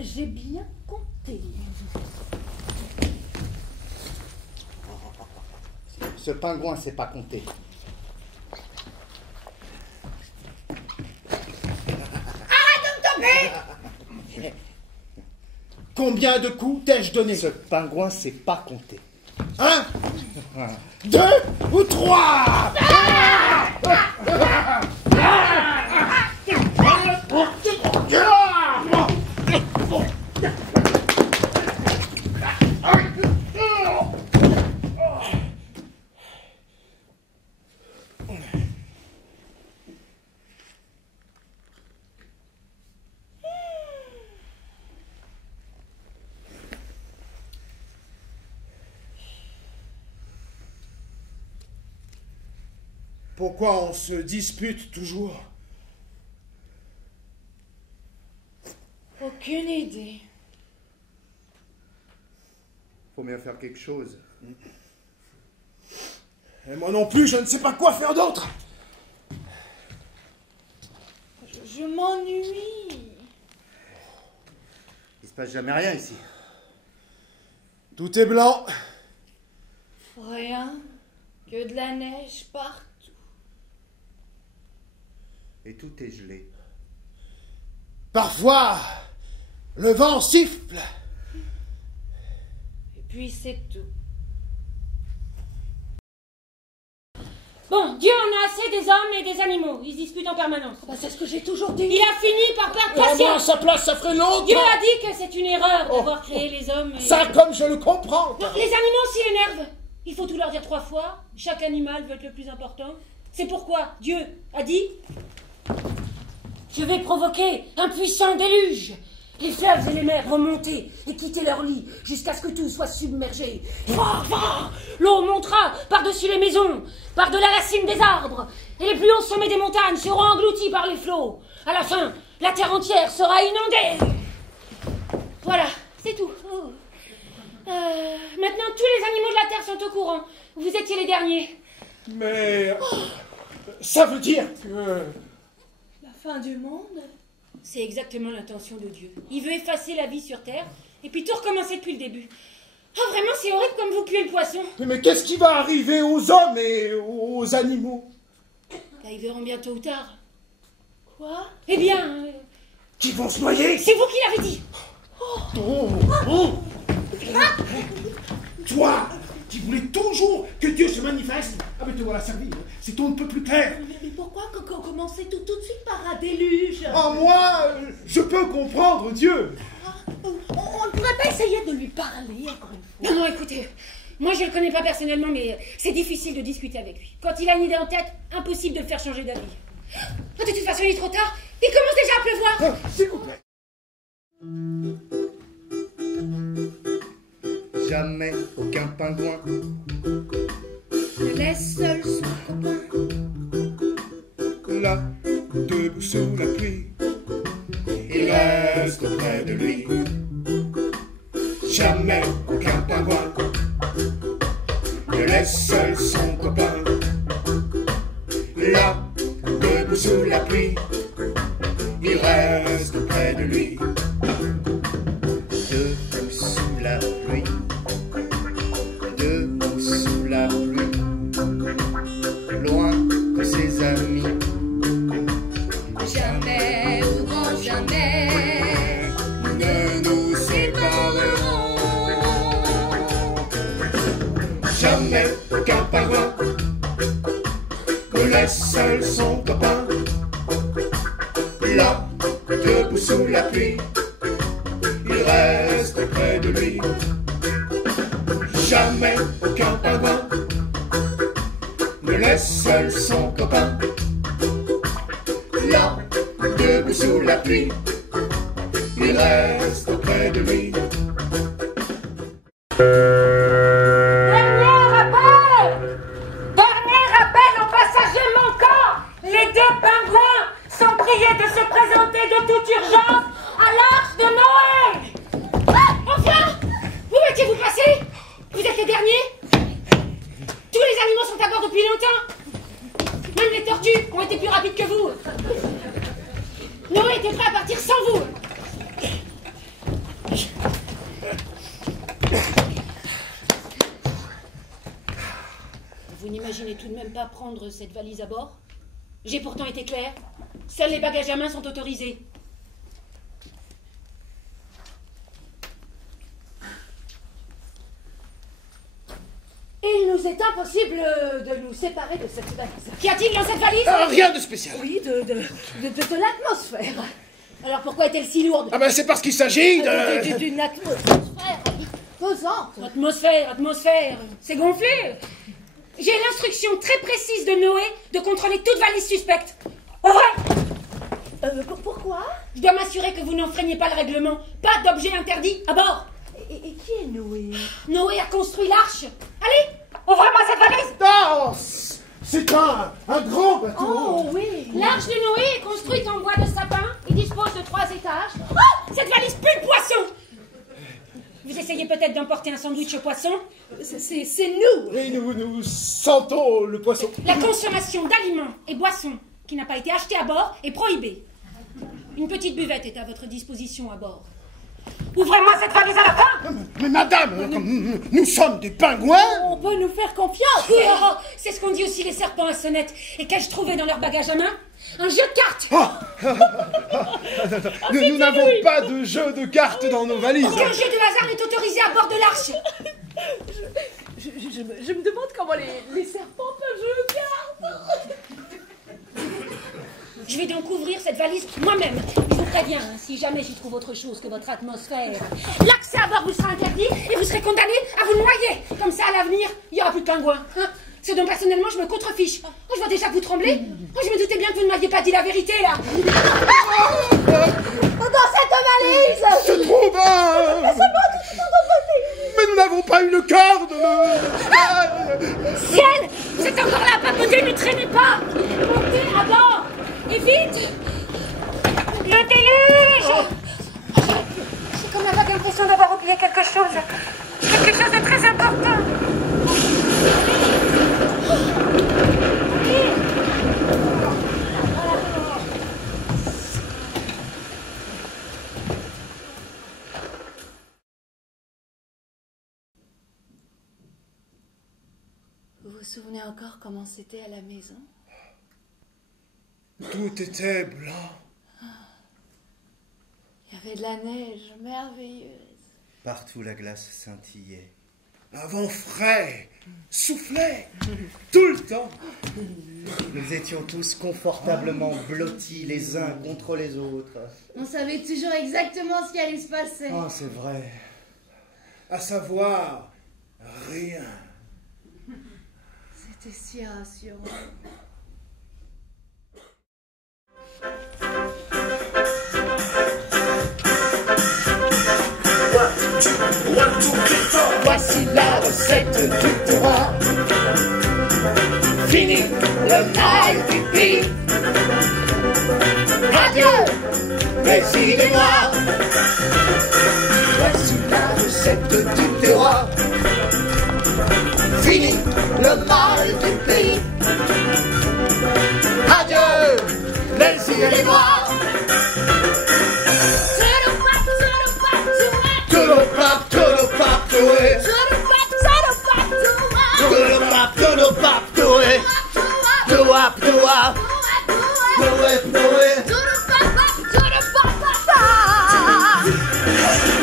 J'ai bien compté. Ce pingouin sait pas compter. Arrête de me taper! Combien de coups t'ai-je donné? Ce pingouin sait pas compter. 1, 2 ou 3? Pourquoi on se dispute toujours? Aucune idée. Faut bien faire quelque chose. Et moi non plus, je ne sais pas quoi faire d'autre. Je m'ennuie. Il se passe jamais rien ici. Tout est blanc. Rien que de la neige partout. Et tout est gelé. Parfois, le vent siffle. Et puis c'est tout. Bon, Dieu en a assez des hommes et des animaux. Ils se disputent en permanence. Bah, c'est ce que j'ai toujours dit. Il a fini par perdre Moi, à patience. sa place, ça ferait longtemps. Dieu a dit que c'est une erreur d'avoir créé les hommes et... Ça, comme je le comprends. Non, les animaux s'y énervent. Il faut tout leur dire 3 fois. Chaque animal veut être le plus important. C'est pourquoi Dieu a dit... Je vais provoquer un puissant déluge. Les fleuves et les mers remonter et quitter leur lit jusqu'à ce que tout soit submergé. L'eau montera par-dessus les maisons, par-delà la cime des arbres, et les plus hauts sommets des montagnes seront engloutis par les flots. À la fin, la terre entière sera inondée. Voilà, c'est tout. Maintenant, tous les animaux de la terre sont au courant. Vous étiez les derniers. Mais ça veut dire que... La fin du monde? C'est exactement l'intention de Dieu. Il veut effacer la vie sur terre et puis tout recommencer depuis le début. Oh, vraiment, c'est horrible comme vous cuez le poisson. Mais qu'est-ce qui va arriver aux hommes et aux animaux? Bah, ils verront bien tôt ou tard. Quoi? Eh bien, Qui vont se noyer? c'est vous qui l'avez dit. Toi, qui voulais toujours que Dieu se manifeste. Ah mais te voilà servi, c'est on ne peut plus clair. Mais pourquoi commencer tout de suite par un déluge? Ah moi, je peux comprendre Dieu. On ne pourrait pas essayer de lui parler encore une fois? Non, écoutez, moi je le connais pas personnellement, mais c'est difficile de discuter avec lui. Quand il a une idée en tête, impossible de le faire changer d'avis. Oh, de toute façon, il est trop tard. Il commence déjà à pleuvoir. S'il vous plaît. Jamais aucun pingouin Ne laisse seul son copain. Là, debout sous la pluie, il reste auprès de lui. jamais aucun pingouin ne laisse seul son copain. Là, debout sous la pluie, il reste auprès de lui. Debout sous la pluie, debout sous la pluie, loin de ses amis. Jamais, au grand jamais, Nous ne nous séparerons. Jamais aucun pingouin ne laisse seul son copain. Là, debout sous la pluie, il reste près de lui. Jamais aucun pingouin ne laisse seul son copain. Là, debout sous la pluie, il reste près de lui. Dernier rappel aux passagers manquants. Les deux pingouins sont priés de se présenter de toute urgence à l'Arche de Noé. Ah, enfin, où étiez-vous passé? Vous êtes les derniers? Tous les animaux sont à bord depuis longtemps. Même les tortues ont été plus rapides que vous. Noé était prêt à partir sans vous. Vous n'imaginez tout de même pas prendre cette valise à bord? J'ai pourtant été claire. Seuls les bagages à main sont autorisés. Il nous est impossible de nous séparer de cette valise. Qu'y a-t-il dans cette valise? Rien de spécial. Oui, de l'atmosphère. Alors pourquoi est-elle si lourde? Ah ben c'est parce qu'il s'agit de... D'une atmosphère pesante. Atmosphère, c'est gonflé. J'ai l'instruction très précise de Noé de contrôler toute valise suspecte. Au vrai? Pourquoi? Je dois m'assurer que vous n'enfreignez pas le règlement. Pas d'objets interdits à bord. Et qui est Noé? Noé a construit l'arche. Allez, ouvrez-moi cette valise. Non, c'est un grand bateau. Oh oui. L'arche de Noé est construite en bois de sapin et dispose de 3 étages. Oh, cette valise pue le poisson. Vous essayez peut-être d'emporter un sandwich au poisson? C'est nous. Et nous sentons le poisson. La consommation d'aliments et boissons qui n'a pas été achetée à bord est prohibée. Une petite buvette est à votre disposition à bord. Ouvrez-moi cette valise à la fin. Mais madame, nous sommes des pingouins. On peut nous faire confiance. Oh, c'est ce qu'ont dit aussi les serpents à sonnette. Et qu'ai-je trouvé dans leur bagage à main? Un jeu de cartes. Nous n'avons pas de jeu de cartes dans nos valises. Aucun jeu de hasard n'est autorisé à bord de l'arche. Je me demande comment les serpents peuvent jouer aux cartes. Je vais donc ouvrir cette valise moi-même. Je vous préviens, si jamais j'y trouve autre chose que votre atmosphère, l'accès à bord vous sera interdit et vous serez condamné à vous noyer. Comme ça, à l'avenir, il n'y aura plus de pingouins. Hein? Ce dont personnellement, je me contrefiche. Oh, je vois déjà que vous tremblez. Oh, je me doutais bien que vous ne m'aviez pas dit la vérité, là. Dans cette valise Se trouve Mais nous n'avons pas une corde. Ciel, vous êtes encore là, papotez, ne traînez pas. Montez à bord. Et vite. Le déluge. J'ai comme la vague impression d'avoir oublié quelque chose. Quelque chose de très important. Vous vous souvenez encore comment c'était à la maison? Tout était blanc. Il y avait de la neige merveilleuse. Partout la glace scintillait. Un vent frais soufflait tout le temps. Nous étions tous confortablement blottis les uns contre les autres. On savait toujours exactement ce qui allait se passer. Oh, c'est vrai. À savoir, rien. C'était si rassurant. Voici la recette du terroir. Fini le mal pipi. Adieu, les idées noires. Voici la recette du terroir. Fini le mal du pays. Adieu, les idées noires.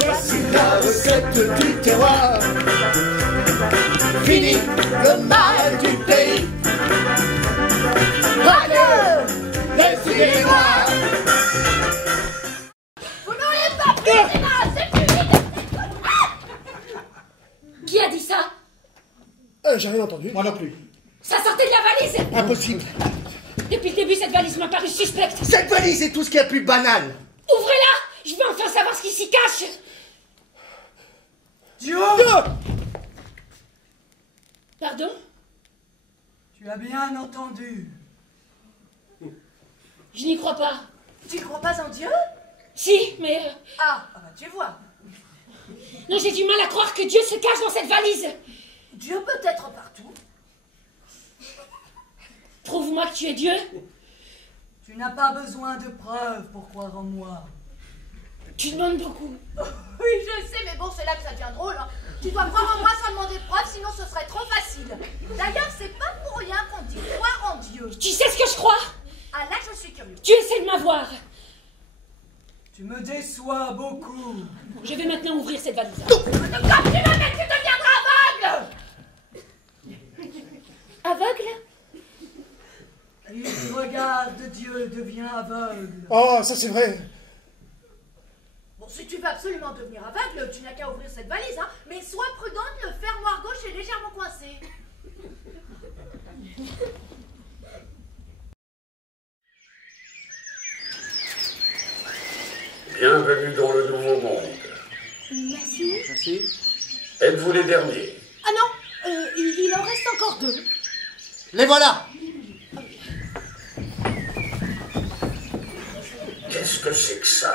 Voici la recette du terroir. Fini le mal du pays. Adieu, les idées noires. Vous n'auriez pas pris les mains, c'est plus vite. Qui a dit ça? J'ai rien entendu. Moi non plus. Ça sortait de la valise. Impossible. Depuis le début, cette valise m'a paru suspecte. Cette valise est tout ce qu'il y a de plus banal. Ouvrez-la. Je veux enfin savoir ce qui s'y cache. Dieu! Pardon? Tu as bien entendu. Je n'y crois pas. Tu ne crois pas en Dieu? Si, mais... Ah bah tu vois. Non, j'ai du mal à croire que Dieu se cache dans cette valise. Dieu peut être partout. Prouve-moi que tu es Dieu. Tu n'as pas besoin de preuves pour croire en moi. Tu demandes beaucoup. Oui, je sais, mais bon, c'est là que ça devient drôle. Hein. Tu dois croire en moi sans demander de preuves, sinon ce serait trop facile. D'ailleurs, c'est pas pour rien qu'on dit croire en Dieu. Tu sais ce que je crois? Ah là, je suis curieux. Tu essaies de m'avoir. Tu me déçois beaucoup. Je vais maintenant ouvrir cette valise. Comme tu le mec, tu deviendras aveugle. Aveugle? Qui regarde Dieu devient aveugle. Oh, ça c'est vrai. Bon, si tu veux absolument devenir aveugle, tu n'as qu'à ouvrir cette valise, hein. Mais sois prudente, le fermoir gauche est légèrement coincé. Bienvenue dans le nouveau monde. Merci. Merci. Êtes-vous les derniers? Ah non, il en reste encore 2. Les voilà. Qu'est-ce que c'est que ça?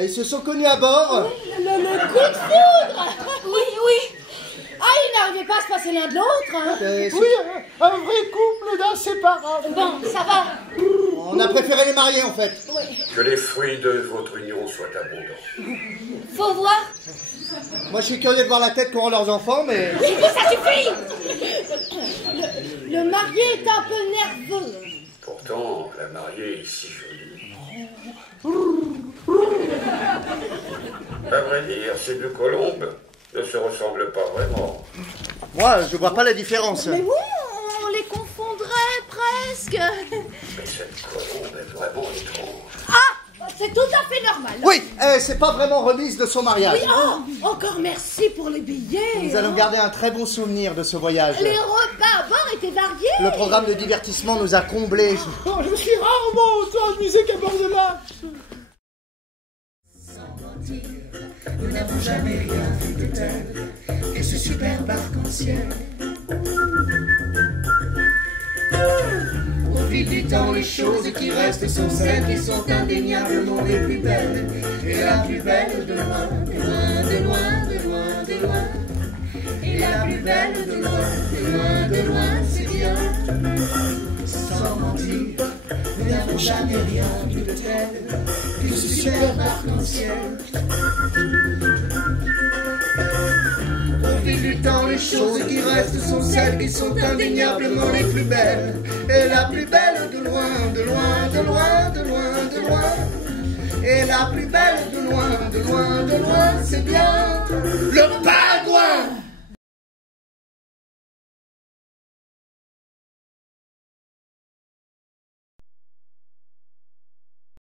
Ils se sont connus à bord. Le coup de foudre. Oui. Ah, ils n'arrivaient pas à se passer l'un de l'autre, hein. Oui, un vrai couple d'inséparables. Bon, ça va. On a préféré les marier en fait. Que les fruits de votre union soient abondants. Faut voir. Moi je suis curieux de voir la tête qu'auront leurs enfants, mais... J'ai dit ça suffit. Le marié est un peu nerveux. Pourtant, la mariée est si jolie. À vrai dire, ces deux colombes ne se ressemblent pas vraiment. Moi je vois pas la différence. Mais oui, on les confondrait presque. Mais cette colombe est vraiment étrange. Ah, c'est tout à fait normal. Oui, c'est pas vraiment remise de son mariage. Oh, encore merci pour les billets. Nous allons garder un très bon souvenir de ce voyage. Les repas à bord étaient variés. Le programme de divertissement nous a comblés. Oh, je me suis rarement autant amusé qu'à bord de l'arche. Nous n'avons jamais rien vu de tel que ce superbe arc-en-ciel. Au fil du temps, les choses qui restent sont celles qui sont indéniablement les plus belles. Et la plus belle de loin, de loin, de loin, de loin, de loin. Et la plus belle de loin, de loin, de loin, c'est bien. Sans mentir, nous n'avons jamais rien vu de tel que ce superbe arc-en-ciel. Au fil du temps, les choses qui restent sont celles qui sont indéniablement les plus belles. Et la plus belle de loin, de loin, de loin, de loin, de loin. Et la plus belle de loin, de loin, de loin, c'est bien le pas.